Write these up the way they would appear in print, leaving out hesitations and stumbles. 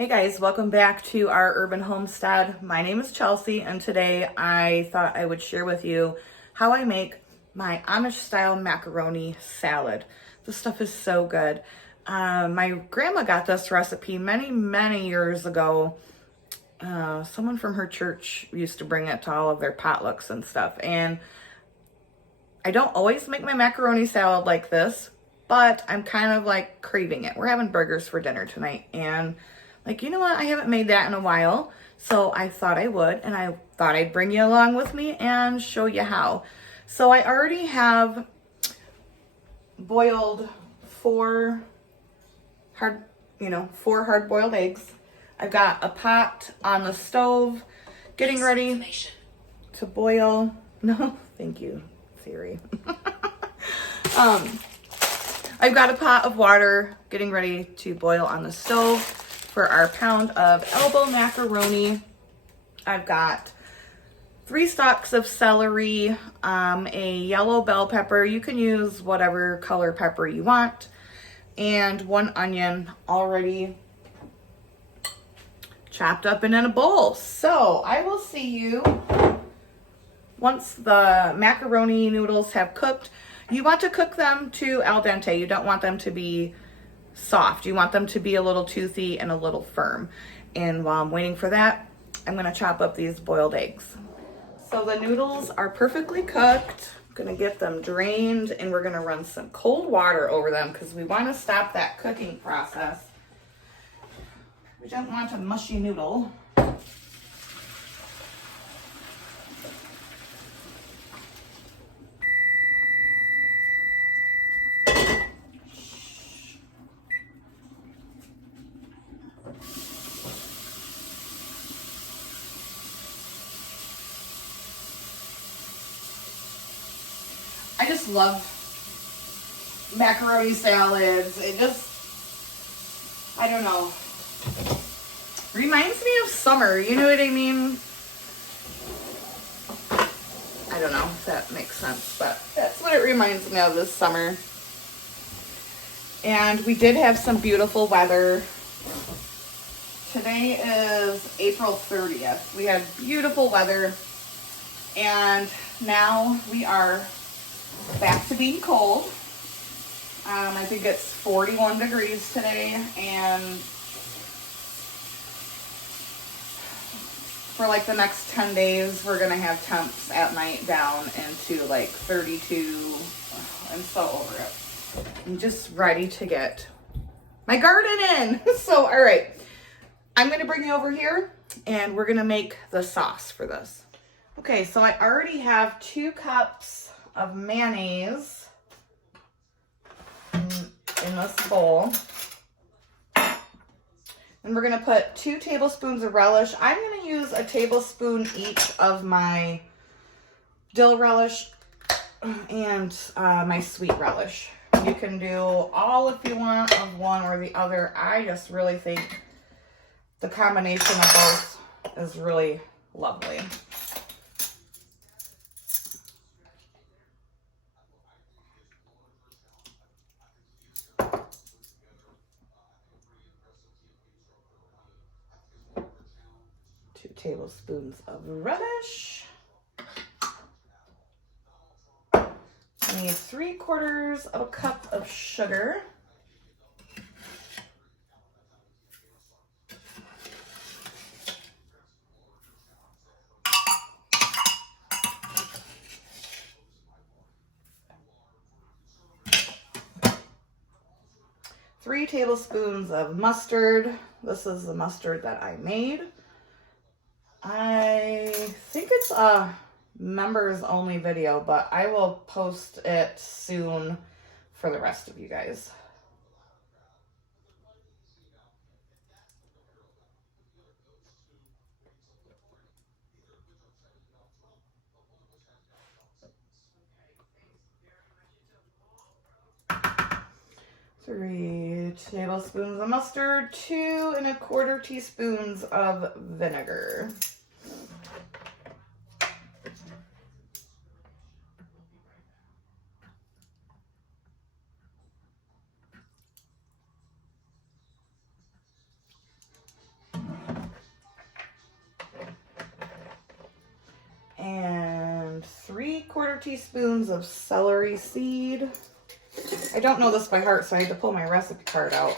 Hey guys, welcome back to our urban homestead. My name is Chelsea, and today I thought I would share with you how I make my Amish style macaroni salad. This stuff is so good. My grandma got this recipe many years ago. Someone from her church used to bring it to all of their potlucks and stuff. And I don't always make my macaroni salad like this, but I'm kind of like craving it. We're having burgers for dinner tonight, and like, you know what? I haven't made that in a while, so I thought I would, and I thought I'd bring you along with me and show you how. So I already have boiled four hard-boiled eggs. I've got a pot on the stove getting ready to boil. No, thank you, Siri. I've got a pot of water getting ready to boil on the stove for our pound of elbow macaroni. I've got 3 stalks of celery, a yellow bell pepper. You can use whatever color pepper you want, and 1 onion already chopped up and in a bowl. So I will see you once the macaroni noodles have cooked. You want to cook them to al dente. You don't want them to be soft. You want them to be a little toothy and a little firm. And while I'm waiting for that, I'm gonna chop up these boiled eggs. So the noodles are perfectly cooked. I'm gonna get them drained, and we're gonna run some cold water over them because we want to stop that cooking process. We don't want a mushy noodle. I just love macaroni salads. It just, I don't know, reminds me of summer. You know what I mean? I don't know if that makes sense, but that's what it reminds me of this summer. And we did have some beautiful weather. Today is April 30th. We had beautiful weather, and now we are back to being cold. I think it's 41 degrees today, and for like the next 10 days, we're gonna have temps at night down into like 32. I'm so over it. I'm just ready to get my garden in. So, all right, I'm gonna bring you over here, and we're gonna make the sauce for this. Okay, so I already have 2 cups of mayonnaise in this bowl. And we're gonna put 2 tablespoons of relish. I'm gonna use a tablespoon each of my dill relish and my sweet relish. You can do all if you want of one or the other. I just really think the combination of both is really lovely. Tablespoons of relish. I need 3/4 of a cup of sugar. Three tablespoons of mustard. This is the mustard that I made. I think it's a members only video, but I will post it soon for the rest of you guys. Three tablespoons of mustard, 2 1/4 teaspoons of vinegar. 1/4 teaspoons of celery seed. I don't know this by heart, so I had to pull my recipe card out.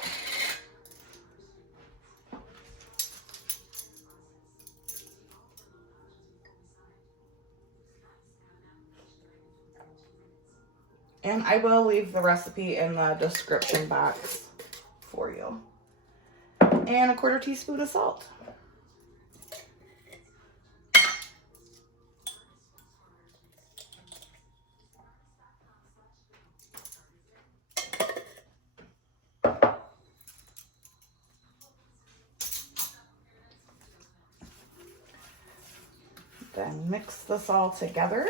And I will leave the recipe in the description box for you. And 1/4 teaspoon of salt. Then mix this all together.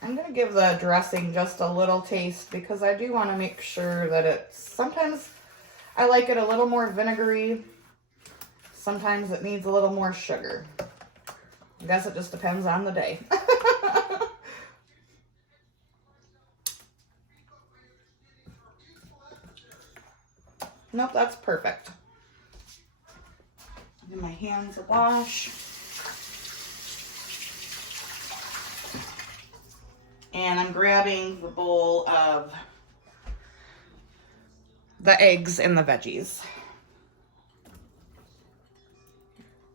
I'm going to give the dressing just a little taste because I do want to make sure that it's, sometimes I like it a little more vinegary. Sometimes it needs a little more sugar. I guess it just depends on the day. Nope, that's perfect. Give my hands a wash. And I'm grabbing the bowl of the eggs and the veggies.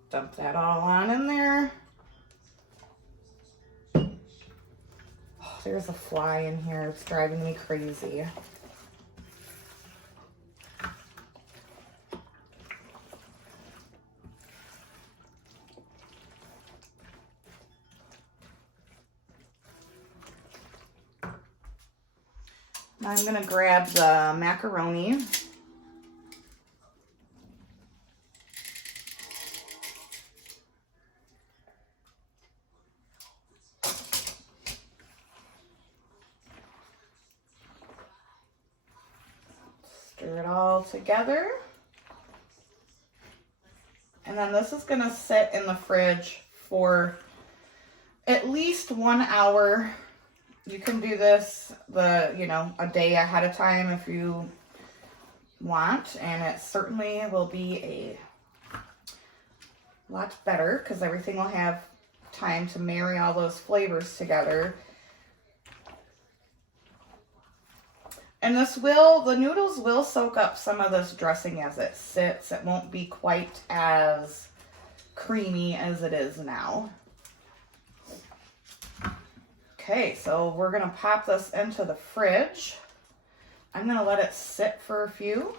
Dump that all on in there. Oh, there's a fly in here. It's driving me crazy. I'm going to grab the macaroni. Stir it all together. And then this is going to sit in the fridge for at least 1 hour. You can do this a day ahead of time if you want, and it certainly will be a lot better because everything will have time to marry all those flavors together. And the noodles will soak up some of this dressing as it sits. It won't be quite as creamy as it is now. Okay, so we're gonna pop this into the fridge. I'm gonna let it sit for a few,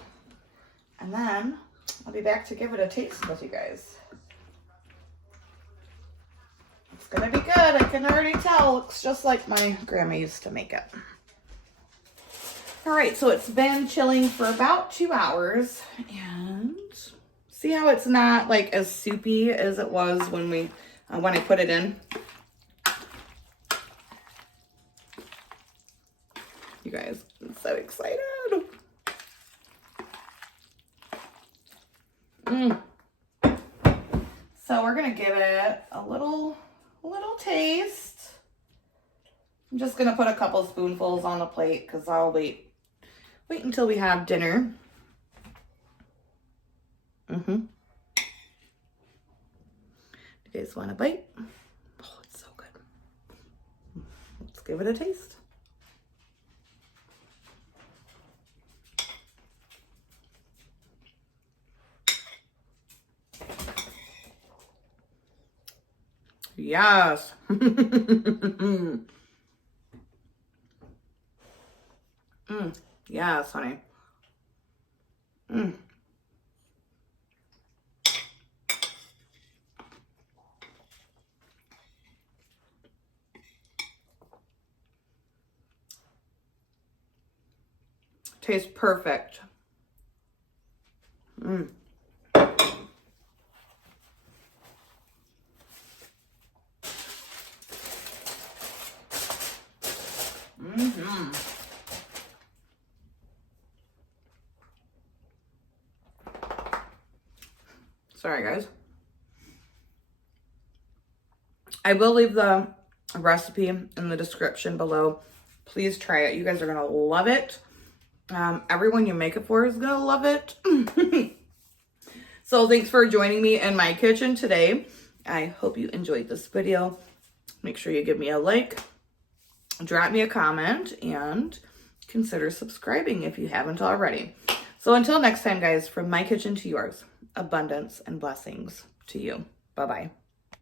and then I'll be back to give it a taste with you guys. It's gonna be good, I can already tell. It looks just like my grandma used to make it. All right, so it's been chilling for about 2 hours, and see how it's not like as soupy as it was when I put it in? You guys, I'm so excited. So we're gonna give it a little taste. I'm just gonna put a couple spoonfuls on the plate because I'll wait until we have dinner. You guys want a bite? Oh, it's so good. Let's give it a taste. Yes. Yes, honey. Tastes perfect. Sorry, guys. I will leave the recipe in the description below. Please try it. You guys are going to love it. Everyone you make it for is going to love it. So thanks for joining me in my kitchen today. I hope you enjoyed this video. Make sure you give me a like, drop me a comment, and consider subscribing if you haven't already. So until next time, guys, from my kitchen to yours, abundance and blessings to you. Bye-bye.